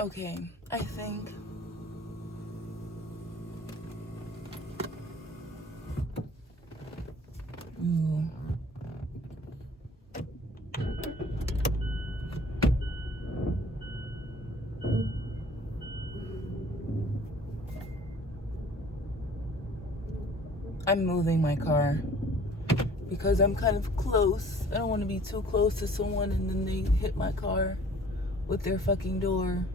Okay, I think ooh. I'm moving my car because I'm kind of close. I don't want to be too close to someone and then they hit my car with their fucking door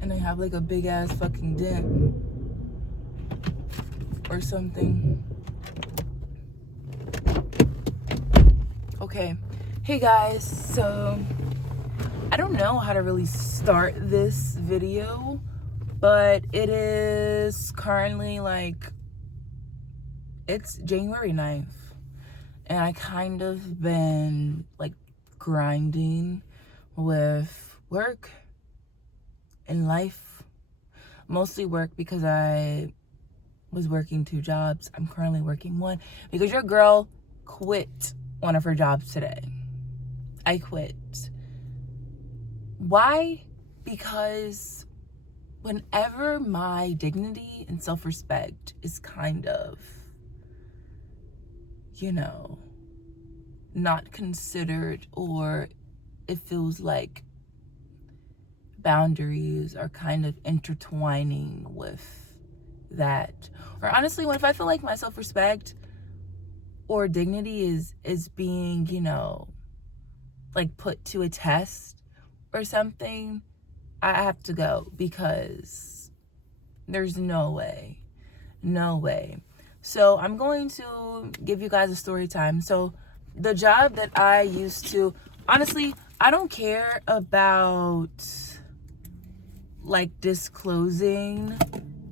and I have like a big ass fucking dent or something. Okay, hey guys, so I don't know how to really start this video, but it is currently like, it's January 9th and I kind of been like grinding with work and life, mostly work because I was working 2 jobs. I'm currently working 1 because your girl quit one of her jobs today. I quit. Why? Because whenever my dignity and self-respect is kind of, you know, not considered, or it feels like boundaries are kind of intertwining with that, or honestly, if I feel like my self-respect or dignity is being, you know, like put to a test or something, I have to go because there's no way. So I'm going to give you guys a story time. So the job that I used to, honestly, I don't care about like disclosing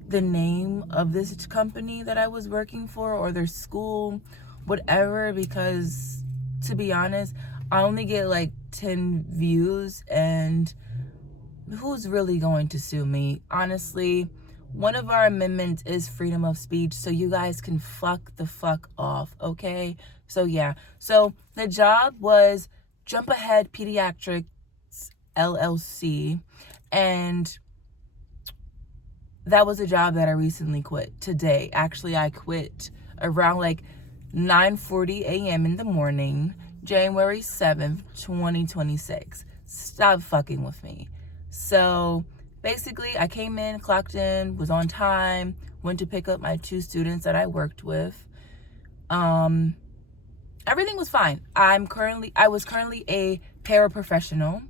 the name of this company that I was working for or their school, whatever, because to be honest, I only get like 10 views and who's really going to sue me? Honestly, one of our amendments is freedom of speech, so you guys can fuck the fuck off, okay? So yeah, so the job was Jump Ahead Pediatrics LLC, and that was a job that I recently quit today. Actually, I quit around like 9:40 a.m. in the morning, January 7th, 2026. Stop fucking with me. So basically, I came in, clocked in, was on time, went to pick up my 2 students that I worked with. Everything was fine. I was currently a paraprofessional.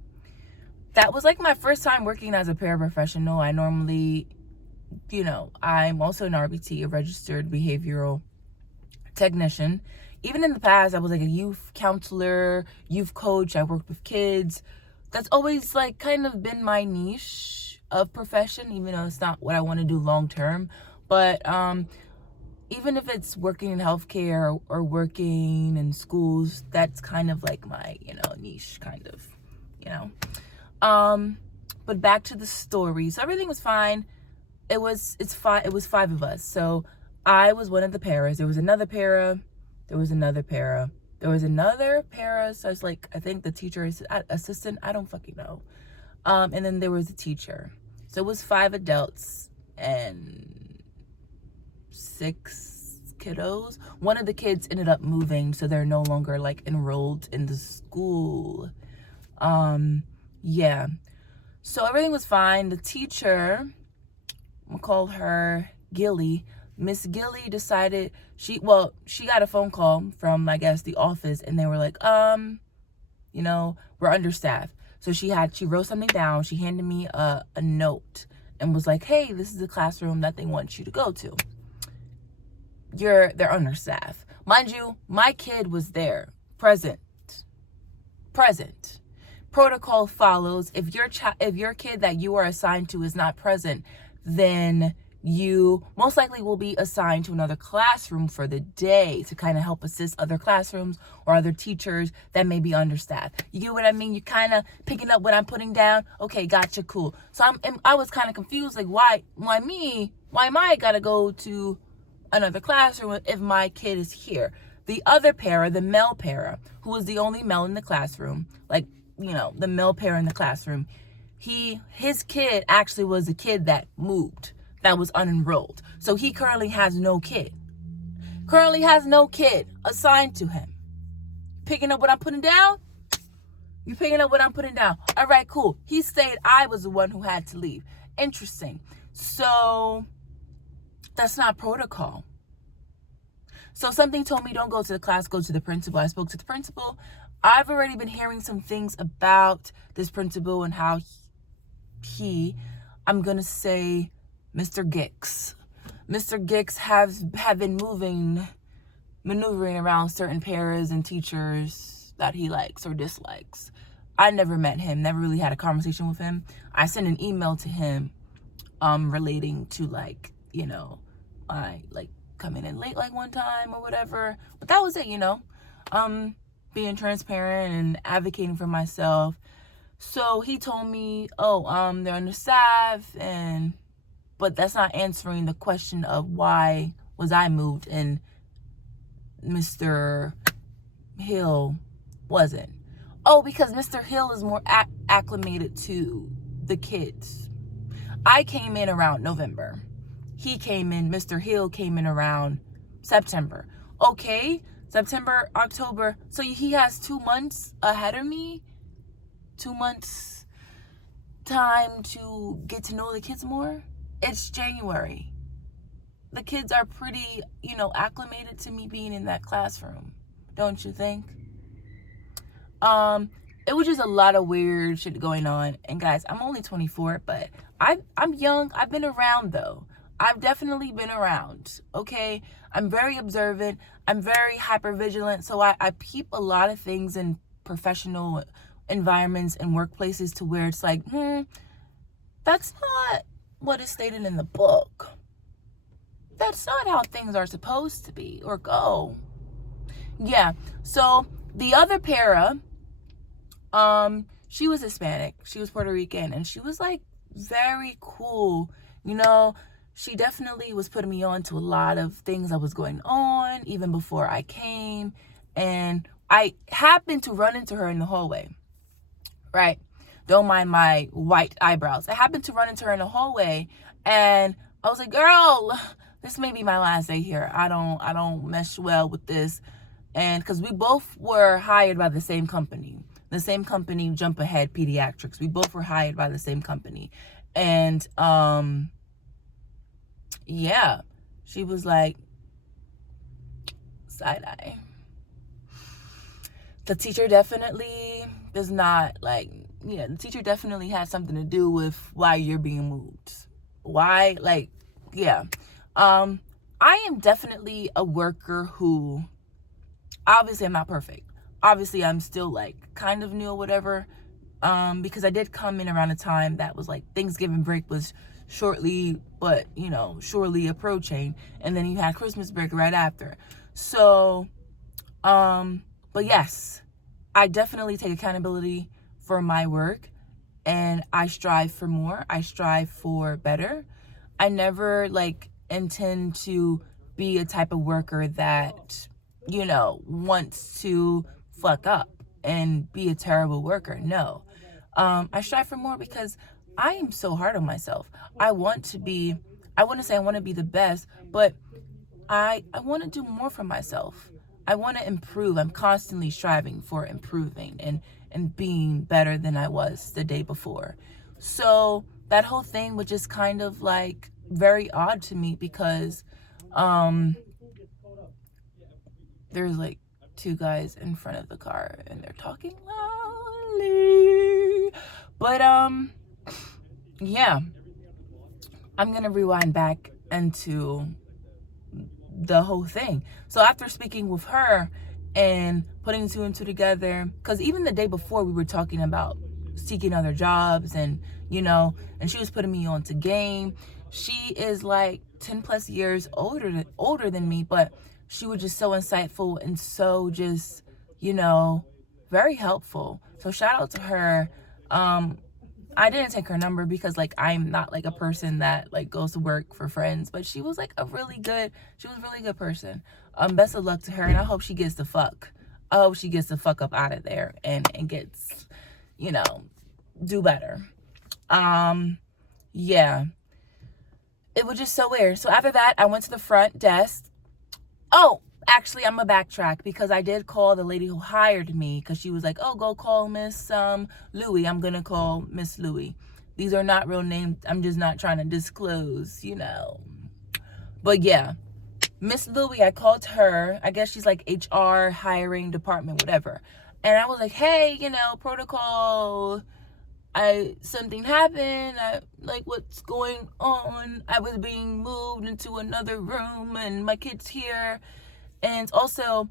That was like my first time working as a paraprofessional. I normally, you know, I'm also an RBT, a registered behavioral technician. Even in the past, I was like a youth counselor, youth coach. I worked with kids. That's always like kind of been my niche of profession, even though it's not what I want to do long term. But even if it's working in healthcare or working in schools, that's kind of like my, you know, niche kind of, you know. But back to the story. So everything was fine. It was 5 of us. So I was one of the paras. There was another para. There was another para. There was another para. So it's like, I think the teacher assistant. I don't fucking know. And then there was a teacher. So it was 5 adults and 6 kiddos. One of the kids ended up moving, so they're no longer like enrolled in the school. Yeah. So everything was fine. The teacher, we'll call her Gilly. Miss Gilly decided she got a phone call from, I guess, the office, and they were like, you know, we're understaffed. So she wrote something down. She handed me a note and was like, hey, this is the classroom that they want you to go to. They're understaffed. Mind you, my kid was there, present. Protocol follows. If your kid that you are assigned to is not present, then you most likely will be assigned to another classroom for the day to kind of help assist other classrooms or other teachers that may be understaffed. You get what I mean? You kind of picking up what I'm putting down? Okay, gotcha, cool. So I was kind of confused, like, why me? Why am I gotta go to another classroom if my kid is here? The other para, the male para, who was the only male in the classroom, like, you know, the male para in the classroom, his kid actually was a kid that moved, that was unenrolled. So he currently has no kid. Currently has no kid assigned to him. Picking up what I'm putting down? You picking up what I'm putting down? All right, cool. He stayed. I was the one who had to leave. Interesting. So that's not protocol. So something told me, don't go to the class, go to the principal. I spoke to the principal. I've already been hearing some things about this principal and how I'm going to say Mr. Gix have been maneuvering around certain paras and teachers that he likes or dislikes. I never met him, never really had a conversation with him. I sent an email to him relating to I coming in late one time or whatever. But that was it, being transparent and advocating for myself. So he told me, they're understaffed, but that's not answering the question of why was I moved and Mr. Hill wasn't. Because Mr. Hill is more acclimated to the kids. I came in around November. Mr. Hill came in around September. Okay, September, October. So he has 2 months ahead of me. 2 months time to get to know the kids more. It's January. The kids are pretty, acclimated to me being in that classroom. Don't you think? It was just a lot of weird shit going on. And guys, I'm only 24, but I'm young. I've been around though. I've definitely been around, okay? I'm very observant. I'm very hypervigilant. So I peep a lot of things in professional environments and workplaces to where it's like, that's not what is stated in the book. That's not how things are supposed to be or go. Yeah, so the other para, she was Hispanic. She was Puerto Rican. And she was very cool. She definitely was putting me on to a lot of things that was going on even before I came. And I happened to run into her in the hallway. Right? Don't mind my white eyebrows. I happened to run into her in the hallway and I was like, girl, this may be my last day here. I don't mesh well with this. And because we both were hired by the same company. The same company, Jump Ahead Pediatrics. We both were hired by the same company. And yeah, she was like, side eye. The teacher definitely does not the teacher definitely has something to do with why you're being moved. Why? I am definitely a worker who, obviously I'm not perfect. Obviously I'm still kind of new or whatever. Because I did come in around a time that was Thanksgiving break was shortly, but surely approaching. And then you had Christmas break right after. So, but yes, I definitely take accountability for my work and I strive for more. I strive for better. I never intend to be a type of worker that, wants to fuck up and be a terrible worker. No. I strive for more because I am so hard on myself. I wouldn't say I want to be the best, but I want to do more for myself. I want to improve. I'm constantly striving for improving and being better than I was the day before. So that whole thing was just kind of very odd to me because there's 2 guys in front of the car and they're talking loudly. But yeah, I'm gonna rewind back into the whole thing. So after speaking with her and putting 2 and 2 together, because even the day before we were talking about seeking other jobs and and she was putting me on to game. She is 10 plus years older than me, but she was just so insightful and so just very helpful. So shout out to her. I didn't take her number because I'm not a person that goes to work for friends, but she was a really good person. Best of luck to her, and I hope she gets the fuck up out of there and gets do better. Yeah, it was just so weird. So after that, I went to the front desk. Oh, actually, I'm gonna backtrack because I did call the lady who hired me because she was like, oh, go call Miss Louie. I'm gonna call Miss Louie. These are not real names. I'm just not trying to disclose, you know. But yeah, Miss Louie, I called her. I guess she's like HR, hiring department, whatever. And I was like, hey, you know, protocol, something happened. Like, what's going on? I was being moved into another room and my kid's here. And also,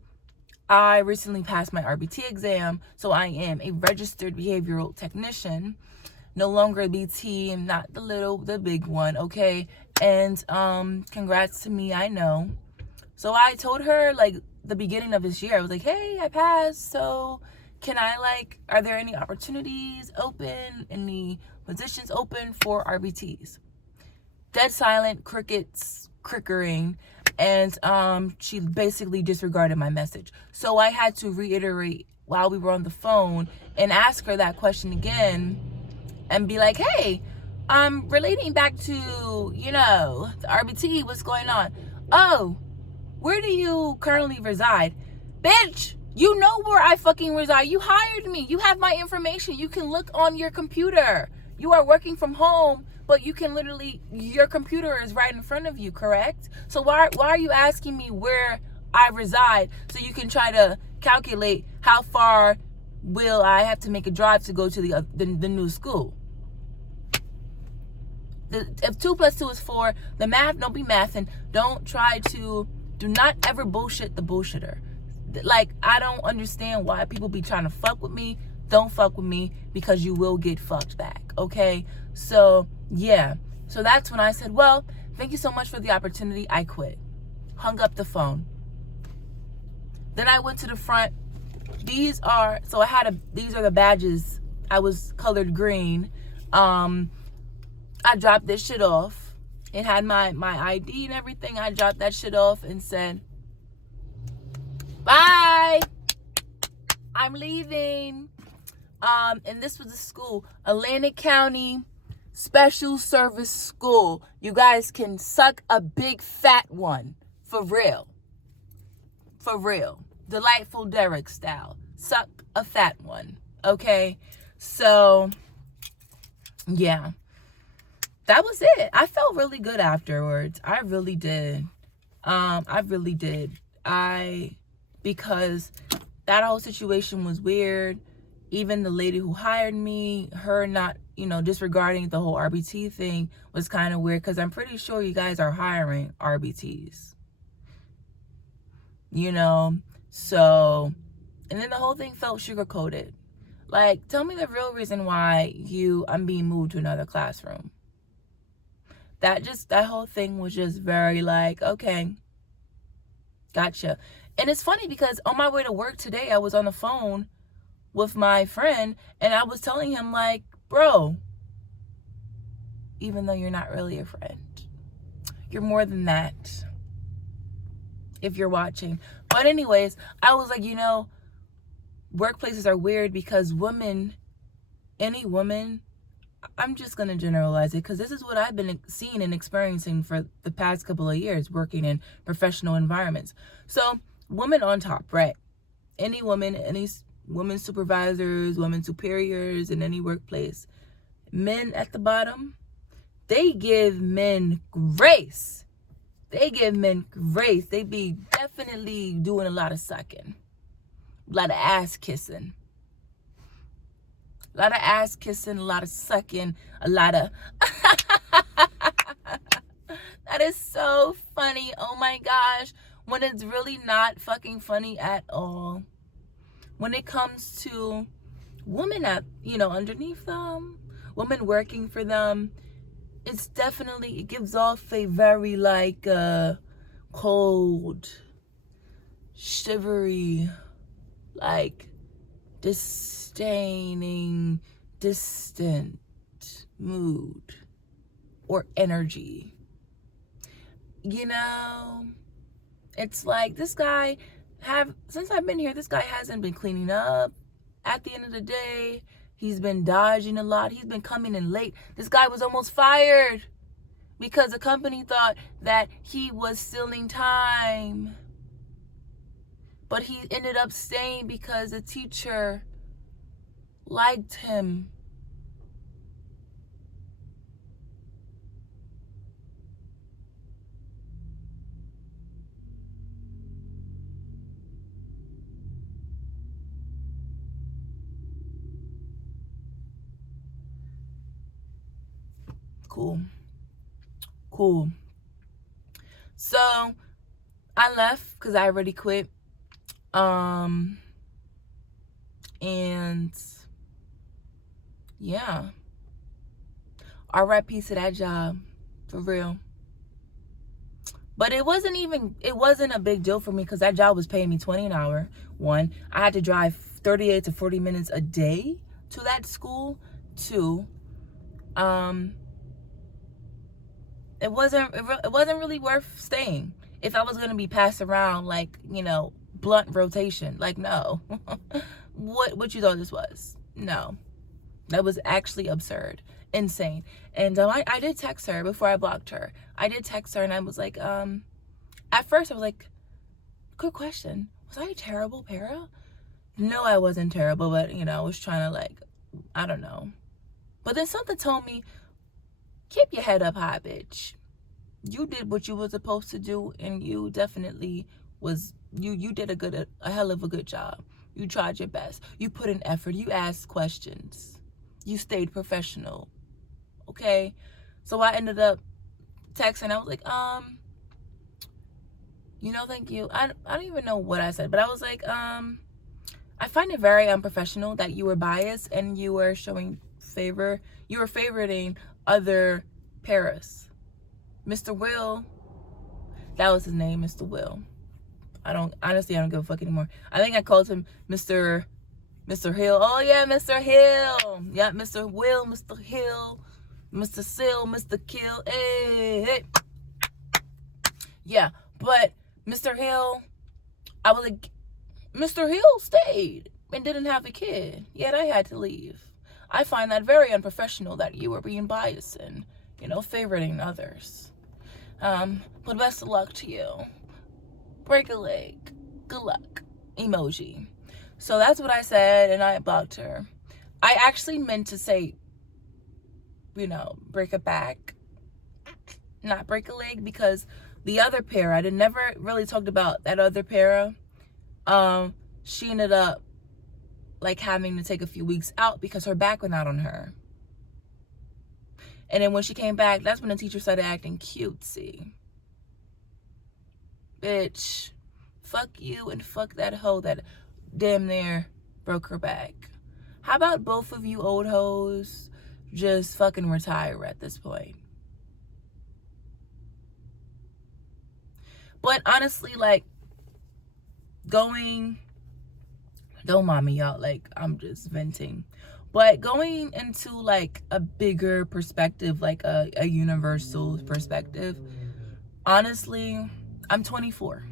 I recently passed my RBT exam, so I am a registered behavioral technician. No longer a BT, I'm not the big one, okay? And congrats to me, I know. So I told her, like, the beginning of this year, I was like, hey, I passed, so can I, like, are there any opportunities open, any positions open for RBTs? Dead silent, crickets, crickering, and she basically disregarded my message. So I had to reiterate while we were on the phone and ask her that question again and be like, hey, relating back to, you know, the RBT, what's going on? Oh, where do you currently reside? Bitch, you know where I fucking reside. You hired me. You have my information. You can look on your computer. You are working from home, but you can literally, your computer is right in front of you, correct? So why are you asking me where I reside so you can try to calculate how far will I have to make a drive to go to the new school? If 2 + 2 is 4, the math, don't be mathing. Do not ever bullshit the bullshitter. Like, I don't understand why people be trying to fuck with me. Don't fuck with me because you will get fucked back, okay? So, yeah. So that's when I said, well, thank you so much for the opportunity. I quit. Hung up the phone. Then I went to the front. These are the badges. I was colored green. I dropped this shit off. It had my ID and everything. I dropped that shit off and said, bye, I'm leaving. And this was a school, Atlantic County Special Service School. You guys can suck a big fat one. For real. For real. Delightful Derek style. Suck a fat one. Okay? So, yeah. That was it. I felt really good afterwards. I really did. Because that whole situation was weird. Even the lady who hired me, her not, you know, disregarding the whole RBT thing was kind of weird because I'm pretty sure you guys are hiring RBTs. You know? So, and then the whole thing felt sugar-coated. Like, tell me the real reason why I'm being moved to another classroom. That whole thing was just very like, okay, gotcha. And it's funny because on my way to work today, I was on the phone with my friend and I was telling him like, bro, even though you're not really a friend, you're more than that if you're watching. But anyways, I was like, you know, workplaces are weird because any woman, I'm just going to generalize it because this is what I've been seeing and experiencing for the past couple of years working in professional environments. So, women on top, right? Any woman supervisors, women superiors in any workplace. Men at the bottom, they give men grace. They be definitely doing a lot of sucking. A lot of ass kissing. A lot of ass kissing, a lot of sucking, a lot of... That is so funny. Oh my gosh. When it's really not fucking funny at all. When it comes to women underneath them, women working for them, it gives off a very like cold, shivery, like disdaining, distant mood or energy. You know, it's like this guy since I've been here, this guy hasn't been cleaning up. At the end of the day, He's been dodging a lot. He's been coming in late. This guy was almost fired because the company thought that he was stealing time. But he ended up staying because the teacher liked him. Cool. So I left because I already quit. And yeah, RIP to that job, for real. But it wasn't a big deal for me because that job was paying me $20 an hour. One, I had to drive 38 to 40 minutes a day to that school. Two, it wasn't really worth staying if I was going to be passed around like, blunt rotation. Like, no. What you thought this was? No. That was actually absurd. Insane. And I did text her before I blocked her. I did text her and I was like, at first I was like, good question. Was I a terrible para? No, I wasn't terrible, but I was trying to I don't know. But then something told me, keep your head up high, bitch. You did what you were supposed to do, and you definitely you did a hell of a good job. You tried your best. You put in effort. You asked questions. You stayed professional. Okay? So I ended up texting. I was like, thank you. I don't even know what I said, but I was like, I find it very unprofessional that you were biased and you were showing favor. You were favoriting other paras. Mr. Will, that was his name, Mr. Will. I don't give a fuck anymore. I think I called him Mr. Hill. Oh yeah, Mr. Hill. Yeah, Mr. Will, Mr. Hill, Mr. Sill, Mr. Kill. Hey. Yeah, but Mr. Hill, I was like, Mr. Hill stayed and didn't have a kid, yet I had to leave. I find that very unprofessional that you were being biased and, favoriting others. But best of luck to you. Break a leg. Good luck. Emoji. So that's what I said, and I blocked her. I actually meant to say, break a back, not break a leg, because the other para, I never really talked about that other para. She ended up having to take a few weeks out because her back went out on her. And then when she came back, that's when the teacher started acting cutesy. Bitch, fuck you and fuck that hoe that damn near broke her back. How about both of you old hoes just fucking retire at this point? But honestly, don't mind me, y'all, I'm just venting. But going into a bigger perspective, a universal perspective, honestly, I'm 24.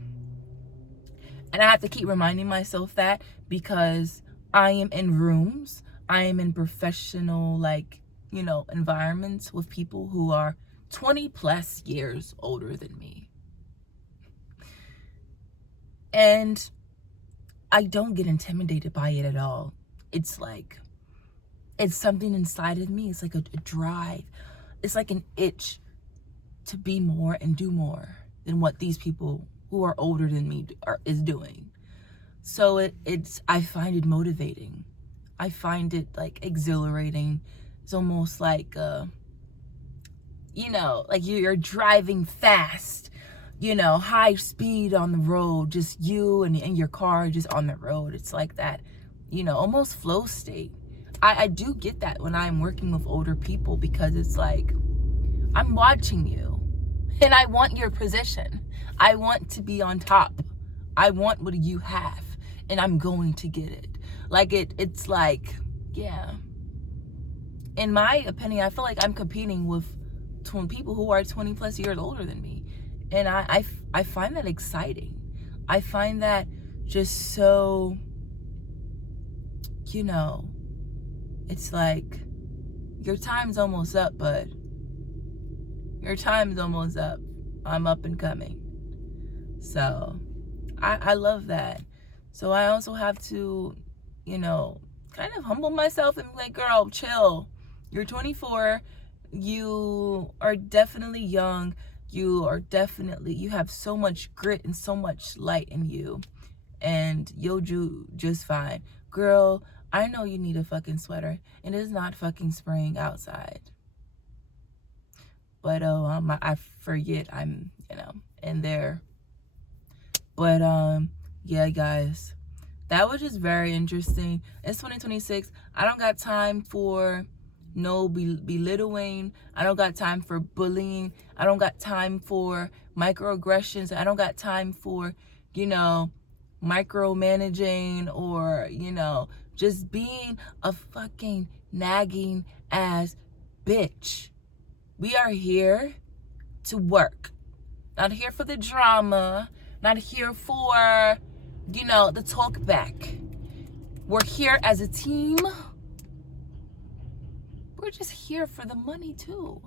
And I have to keep reminding myself that because I am in rooms, I am in professional, environments with people who are 20 plus years older than me. And I don't get intimidated by it at all. It's it's something inside of me. It's like a drive. It's like an itch to be more and do more than what these people who are older than me is doing. So I find it motivating. I find it exhilarating. It's almost you're driving fast, high speed on the road, just you and your car just on the road. It's like that, almost flow state. I do get that when I'm working with older people because it's I'm watching you and I want your position. I want to be on top. I want what you have and I'm going to get it. It's yeah. In my opinion, I feel like I'm competing with people who are 20 plus years older than me. And I find that exciting. I find that just so, it's like, your time's almost up, bud. Your time's almost up. I'm up and coming. So I love that. So I also have to, kind of humble myself and be like, girl, chill. You're 24. You are definitely young. You have so much grit and so much light in you. And you'll do just fine. Girl, I know you need a fucking sweater. And it's not fucking spring outside. But I forget I'm, in there. But yeah, guys, that was just very interesting. It's 2026. I don't got time for no belittling. I don't got time for bullying. I don't got time for microaggressions. I don't got time for, micromanaging or, just being a fucking nagging ass bitch. We are here to work. Not here for the drama. Not here for, the talk back. We're here as a team. We're just here for the money too.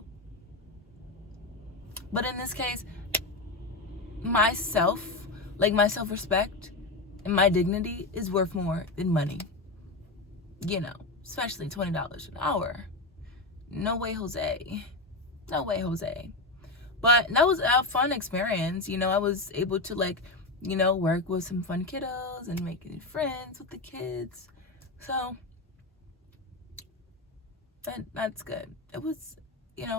But in this case, my self-respect and my dignity is worth more than money. Especially $20 an hour. No way, Jose. No way, Jose. But that was a fun experience. I was able to work with some fun kiddos and make new friends with the kids. So that's good. It was,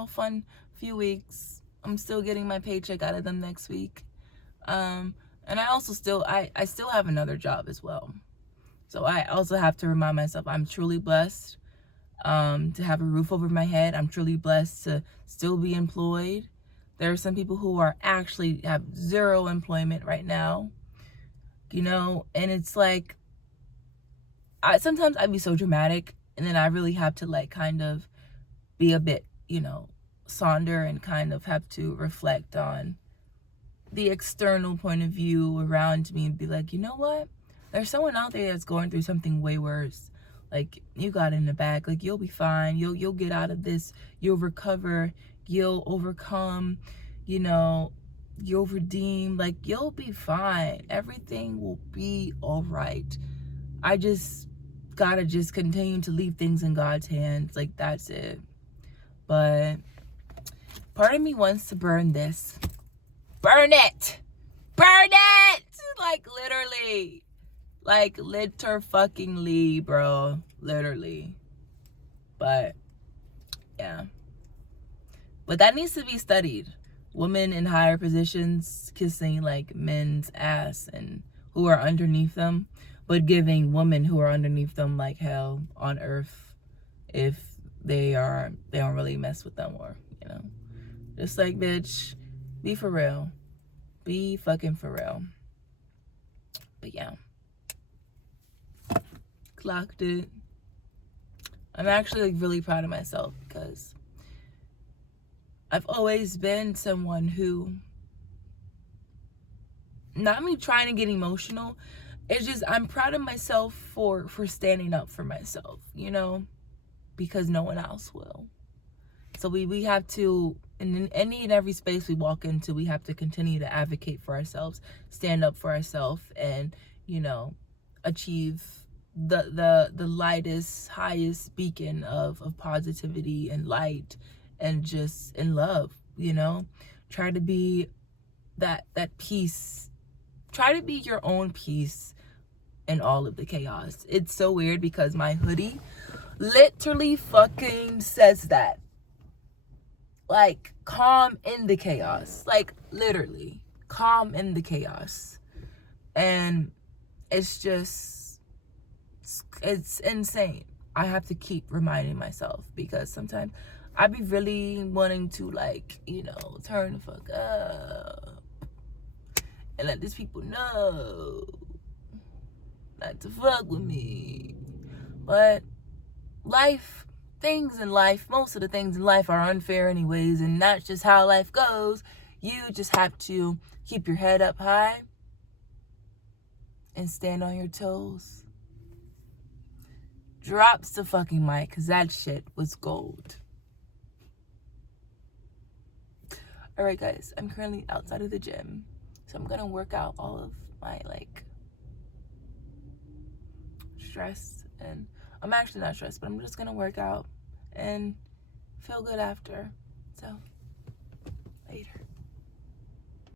fun few weeks. I'm still getting my paycheck out of them next week. And I also still have another job as well. So I also have to remind myself I'm truly blessed to have a roof over my head. I'm truly blessed to still be employed. There are some people who actually have zero employment right now, and it's like, sometimes I'd be so dramatic, and then I really have to kind of be a bit, sonder and kind of have to reflect on the external point of view around me and be like, you know what? There's someone out there that's going through something way worse. Like, you got in the back. Like, you'll be fine. You'll get out of this. You'll recover. You'll overcome. You'll redeem. Like, you'll be fine. Everything will be all right. I just gotta just continue to leave things in God's hands. Like, that's it. But part of me wants to burn this. Burn it! Burn it! Like, literally. Like, liter-fucking-ly, bro. Literally. But, yeah. But that needs to be studied. Women in higher positions kissing, men's ass and who are underneath them. But giving women who are underneath them, hell on earth. If they don't really mess with them or, Just bitch, be for real. Be fucking for real. But, yeah. Clocked it. I'm actually really proud of myself because I've always been someone who, not me trying to get emotional, it's just I'm proud of myself for standing up for myself, because no one else will. So we have to, in any and every space we walk into, we have to continue to advocate for ourselves, stand up for ourselves, and achieve the lightest, highest beacon of positivity and light and just in love, try to be that peace. Try to be your own peace in all of the chaos. It's so weird because my hoodie literally fucking says that. Calm in the chaos. Literally calm in the chaos. And it's just, it's insane. I have to keep reminding myself because sometimes I be really wanting to turn the fuck up and let these people know not to fuck with me. But most of the things in life are unfair anyways, and that's just how life goes. You just have to keep your head up high and stand on your toes. drops the fucking mic because that shit was gold. Alright guys, I'm currently outside of the gym, so I'm gonna work out all of my like stress, and I'm actually not stressed, but I'm just gonna work out and feel good after. So later.